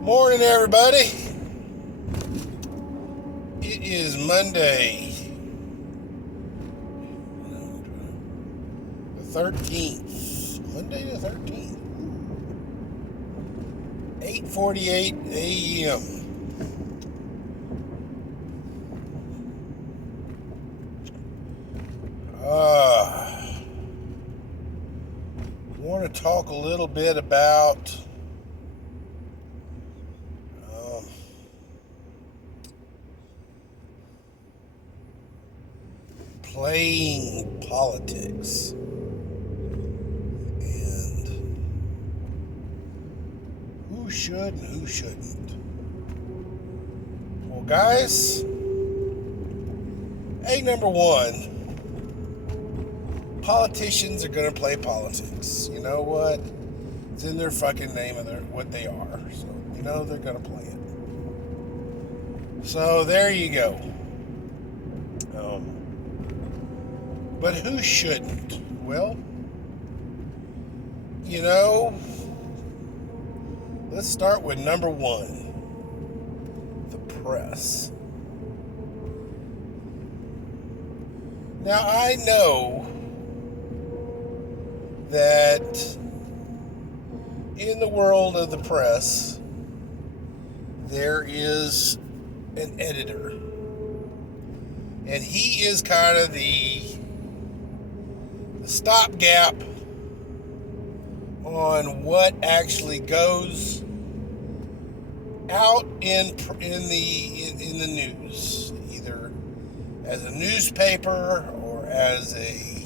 Morning, everybody. It is Monday, the 13th. Monday the 13th. 8:48 a.m. I want to talk a little bit about playing politics and who should and who shouldn't. Well, guys, number one, politicians are going to play politics. You know what? It's in their fucking name of what they are. So, they're going to play it. So, there you go. But who shouldn't? Well, let's start with number one, the press. Now, I know that in the world of the press, there is an editor. And he is kind of the stopgap on what actually goes out in the news, either as a newspaper or as a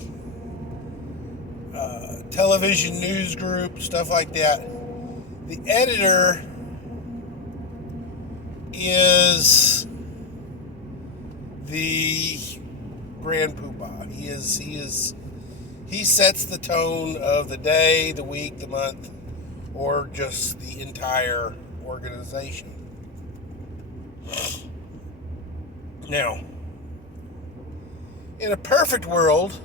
television news group, stuff like that. The editor is the grand poobah. He sets the tone of the day, the week, the month, or just the entire organization. Now, in a perfect world,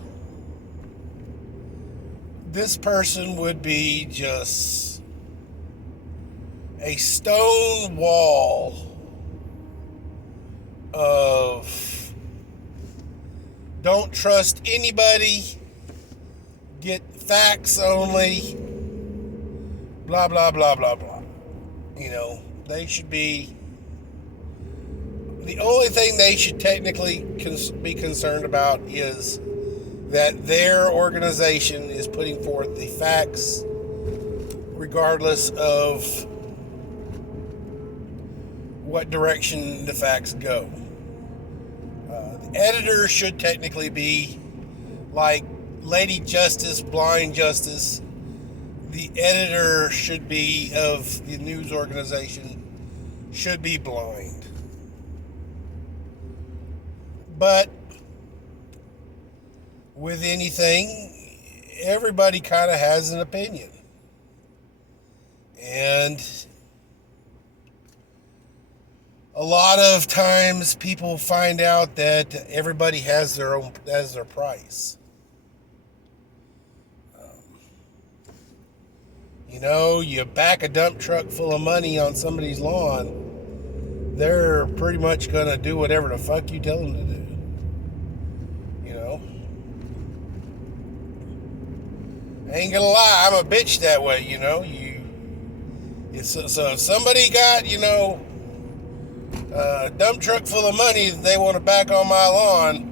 this person would be just a stone wall of don't trust anybody, get facts only, blah, blah, blah, blah, blah. They should be, the only thing they should technically be concerned about is that their organization is putting forth the facts regardless of what direction the facts go. The editor should technically be like Lady Justice, Blind Justice. The editor should be of the news organization should be blind. But with anything, everybody kind of has an opinion. And a lot of times people find out that everybody has their price. You back a dump truck full of money on somebody's lawn, they're pretty much going to do whatever the fuck you tell them to do. I ain't going to lie, I'm a bitch that way, So if somebody got, a dump truck full of money that they want to back on my lawn,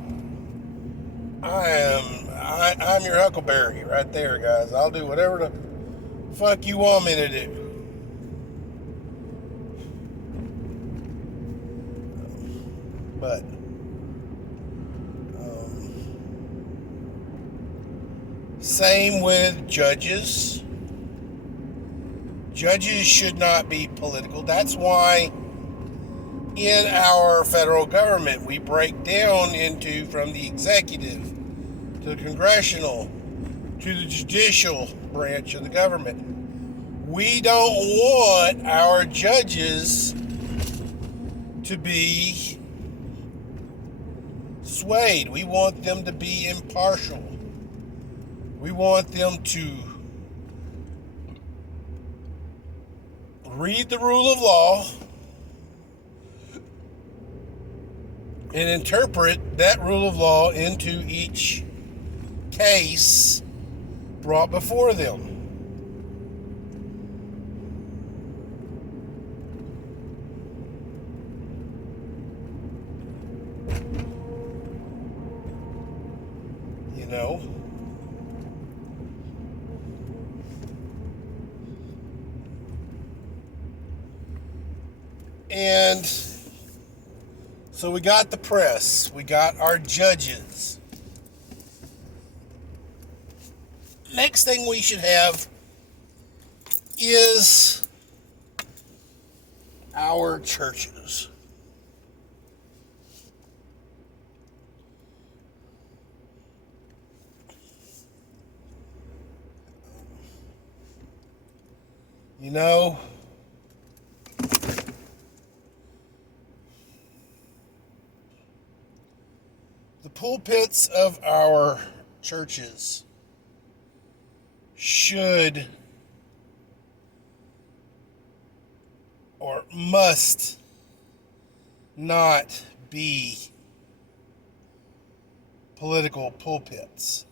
I'm your huckleberry right there, guys. I'll do whatever the fuck you want me to do. But same with judges. Judges should not be political. That's why in our federal government we break down into from the executive to the congressional to the judicial branch of the government. We don't want our judges to be swayed. We want them to be impartial. We want them to read the rule of law and interpret that rule of law into each case brought before them. You know? And so we got the press, we got our judges. Next thing we should have is our churches. You know, the pulpits of our churches should or must not be political pulpits.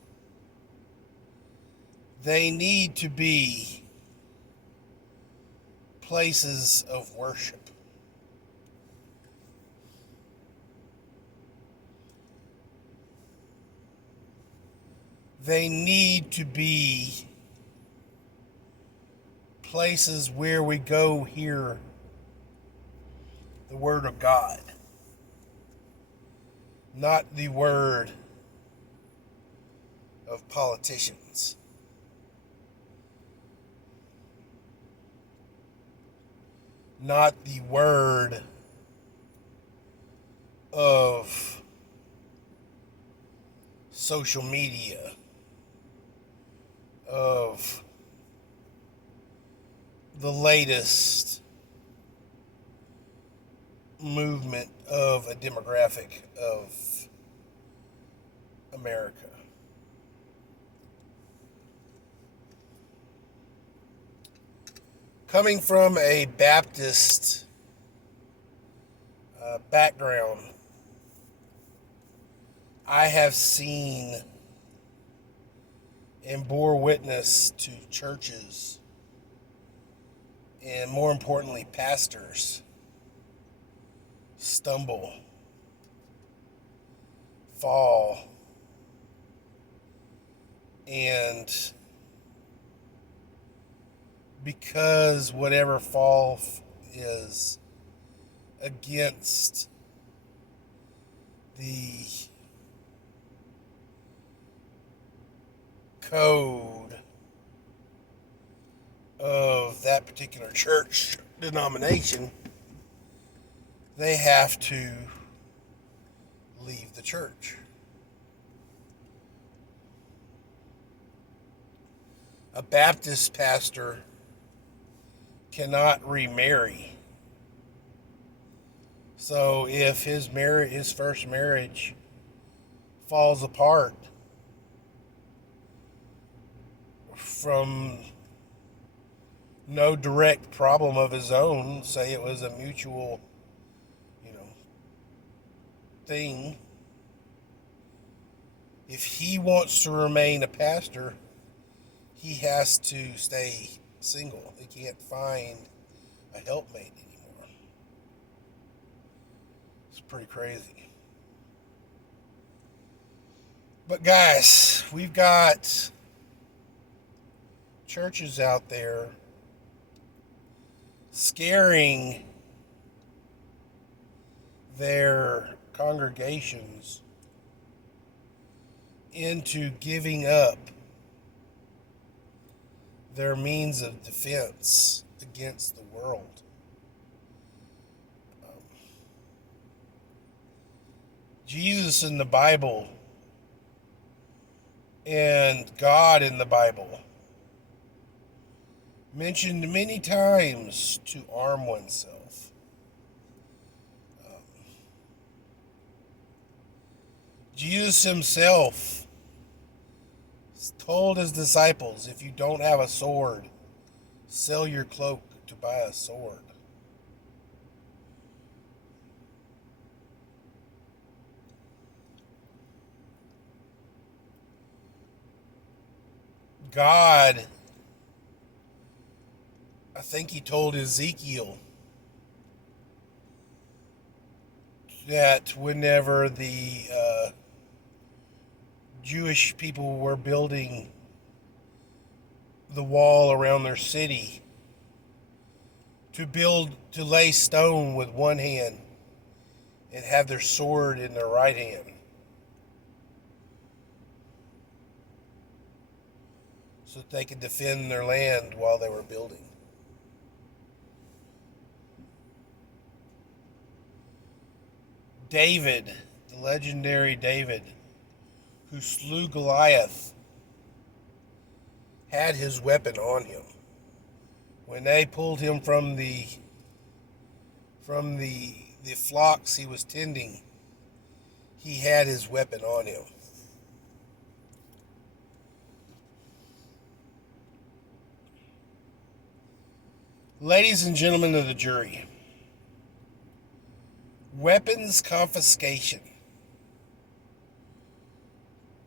They need to be places of worship. They need to be places where we go hear the Word of God, not the word of politicians. Not the word of social media, of the latest movement of a demographic of America. Coming from a Baptist background, I have seen and bore witness to churches, and more importantly, pastors stumble, fall, and because whatever fall is against the code of that particular church denomination, they have to leave the church. A Baptist pastor cannot remarry. So if his first marriage falls apart from no direct problem of his own, say it was a mutual, thing, if he wants to remain a pastor, he has to stay single. He can't find a helpmate anymore. It's pretty crazy. But guys, we've got churches out there scaring their congregations into giving up their means of defense against the world. Jesus in the Bible and God in the Bible mentioned many times to arm oneself. Jesus himself told his disciples, if you don't have a sword, sell your cloak to buy a sword. God, I think he told Ezekiel that whenever the Jewish people were building the wall around their city, to lay stone with one hand and have their sword in their right hand, so that they could defend their land while they were building. David, the legendary David, who slew Goliath, had his weapon on him. When they pulled him from the flocks he was tending, he had his weapon on him. Ladies and gentlemen of the jury, weapons confiscation,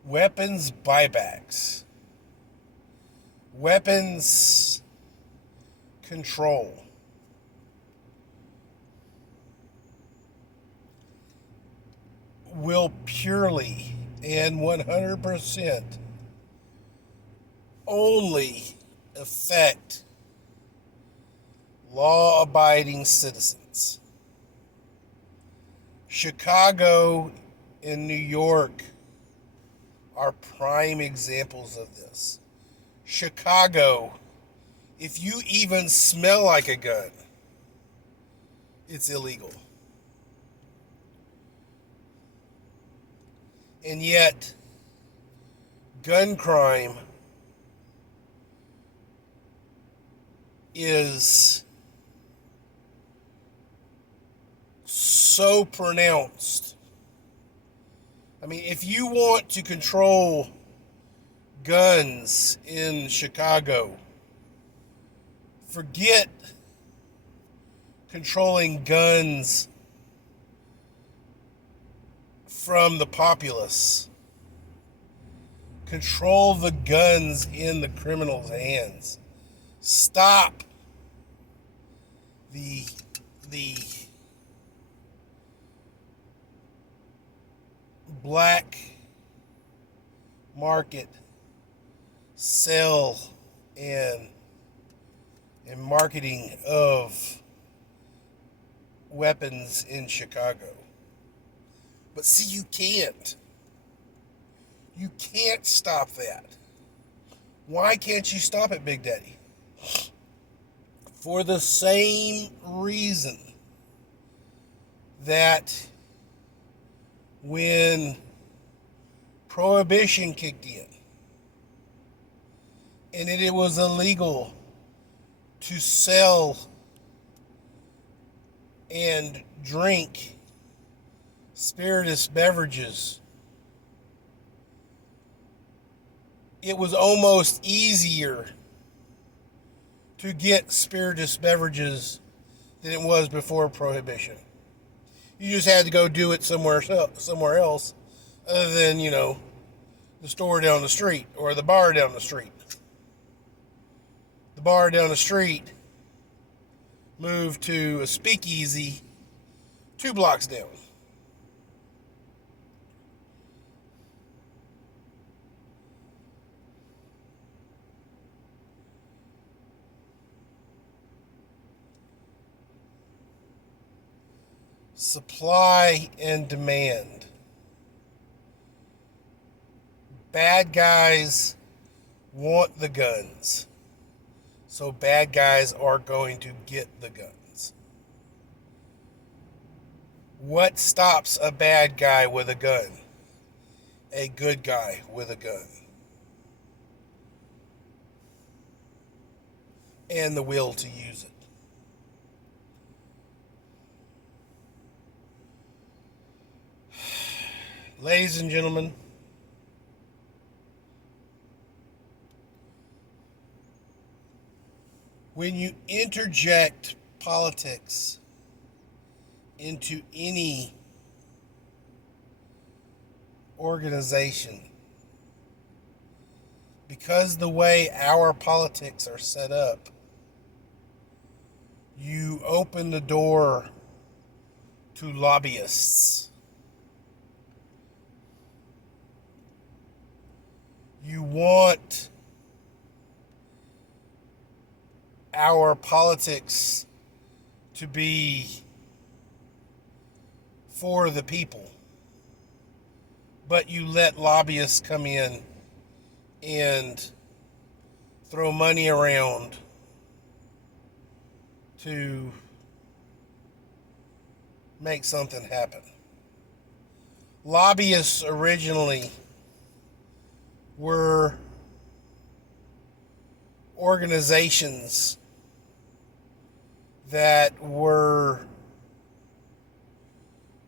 weapons buybacks, weapons control will purely and 100% only affect law-abiding citizens. Chicago and New York are prime examples of this. Chicago, if you even smell like a gun, it's illegal. And yet, gun crime is so pronounced. I mean, if you want to control guns in Chicago, forget controlling guns from the populace. Control the guns in the criminals' hands. Stop the black market sale and marketing of weapons in Chicago. But see, you can't. You can't stop that. Why can't you stop it, Big Daddy? For the same reason that when Prohibition kicked in and it was illegal to sell and drink spirituous beverages, it was almost easier to get spirituous beverages than it was before Prohibition. You just had to go do it somewhere else other than, the store down the street or the bar down the street. The bar down the street moved to a speakeasy 2 blocks down. Supply and demand. Bad guys want the guns, so bad guys are going to get the guns. What stops a bad guy with a gun? A good guy with a gun. And the will to use it. Ladies and gentlemen, when you interject politics into any organization, because the way our politics are set up, you open the door to lobbyists. You want our politics to be for the people, but you let lobbyists come in and throw money around to make something happen. Lobbyists originally were organizations that were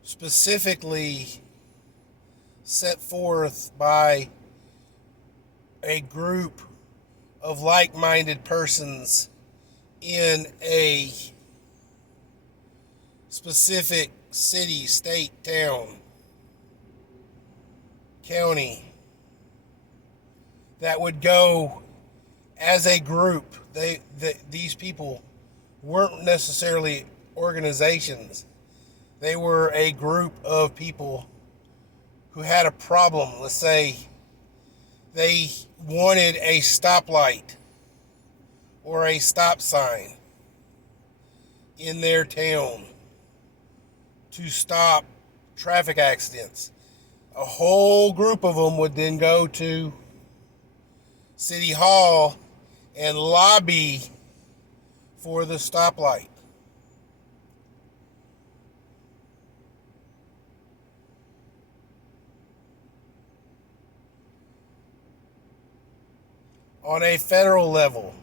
specifically set forth by a group of like-minded persons in a specific city, state, town, county, that would go as a group. These people weren't necessarily organizations. They were a group of people who had a problem. Let's say they wanted a stoplight or a stop sign in their town to stop traffic accidents. A whole group of them would then go to City Hall and lobby for the stoplight. On a federal level,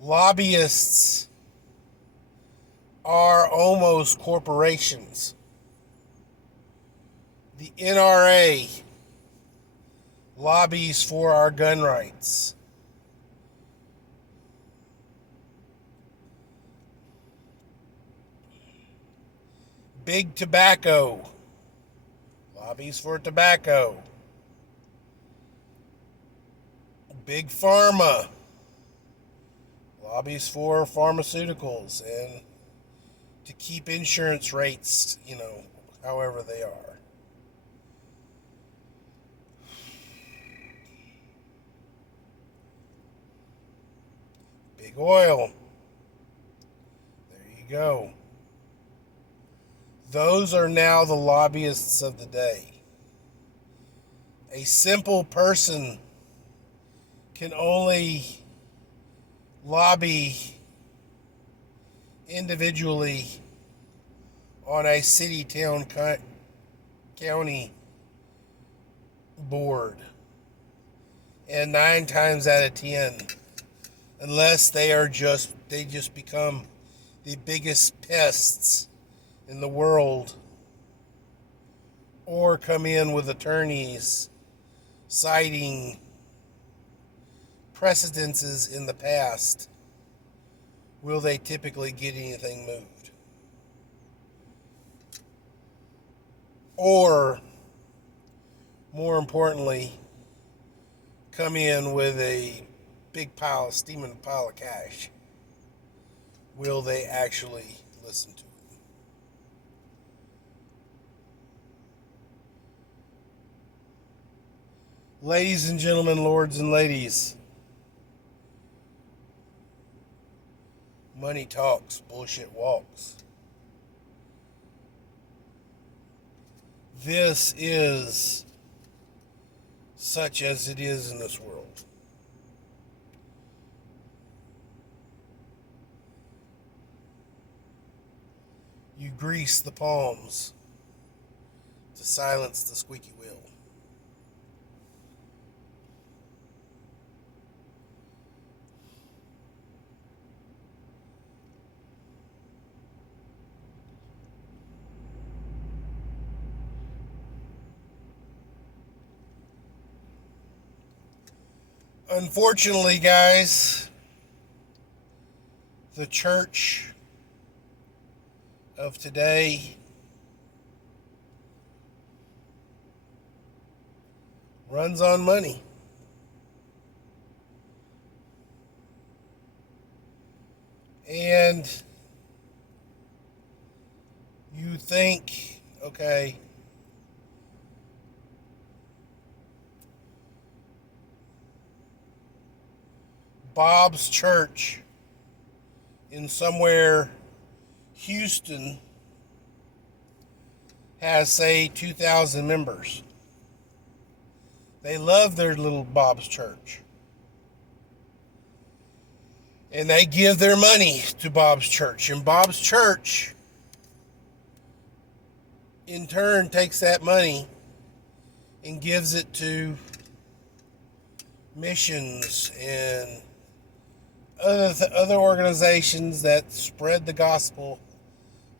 lobbyists are almost corporations. The NRA lobbies for our gun rights. Big Tobacco lobbies for tobacco. Big Pharma lobbies for pharmaceuticals and to keep insurance rates, however they are. Big Oil. There you go. Those are now the lobbyists of the day. A simple person can only lobby individually on a city, town, county board. And 9 times out of 10, unless they just become the biggest pests in the world, or come in with attorneys citing precedences in the past, will they typically get anything moved? Or, more importantly, come in with a steaming pile of cash. Will they actually listen to it? Ladies and gentlemen, lords and ladies, money talks, bullshit walks. This is such as it is in this world. You grease the palms to silence the squeaky wheel. Unfortunately, guys, The church of today runs on money. And you think, okay, Bob's church in somewhere Houston has, say, 2,000 members. They love their little Bob's church. And they give their money to Bob's church. And Bob's church, in turn, takes that money and gives it to missions and other organizations that spread the gospel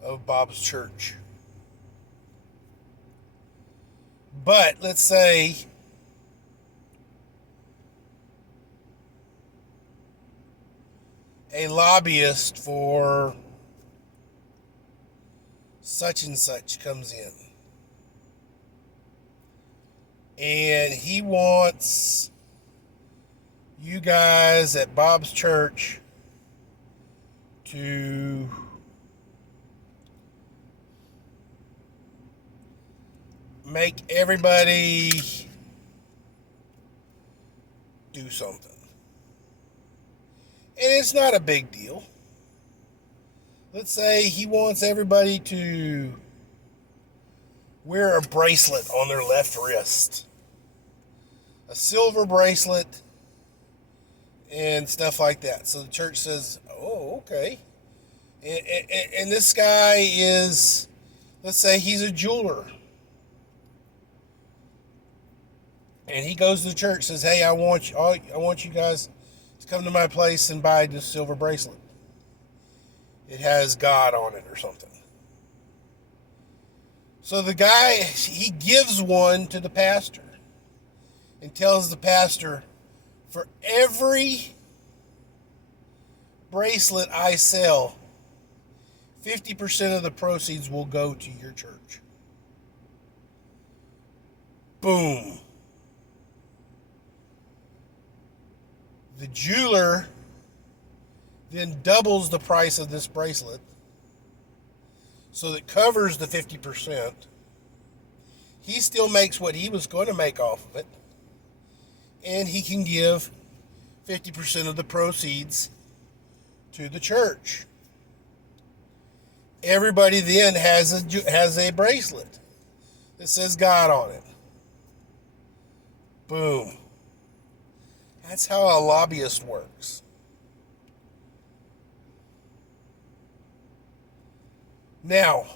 of Bob's church. But let's say a lobbyist for such and such comes in, and he wants you guys at Bob's church to make everybody do something. And it's not a big deal. Let's say he wants everybody to wear a bracelet on their left wrist. A silver bracelet and stuff like that. So the church says, oh, okay. And this guy is, let's say he's a jeweler. And he goes to the church, says, hey, I want you guys to come to my place and buy this silver bracelet. It has God on it or something. So the guy, he gives one to the pastor and tells the pastor, for every bracelet I sell, 50% of the proceeds will go to your church. Boom. The jeweler then doubles the price of this bracelet so that covers the 50%. He still makes what he was going to make off of it, and he can give 50% of the proceeds to the church. Everybody then has a bracelet that says God on it. Boom. That's how a lobbyist works. Now,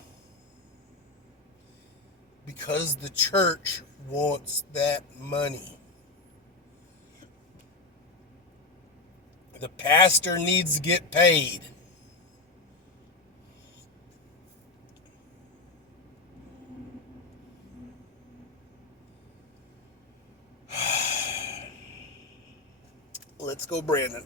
because the church wants that money, the pastor needs to get paid. Let's go, Brandon.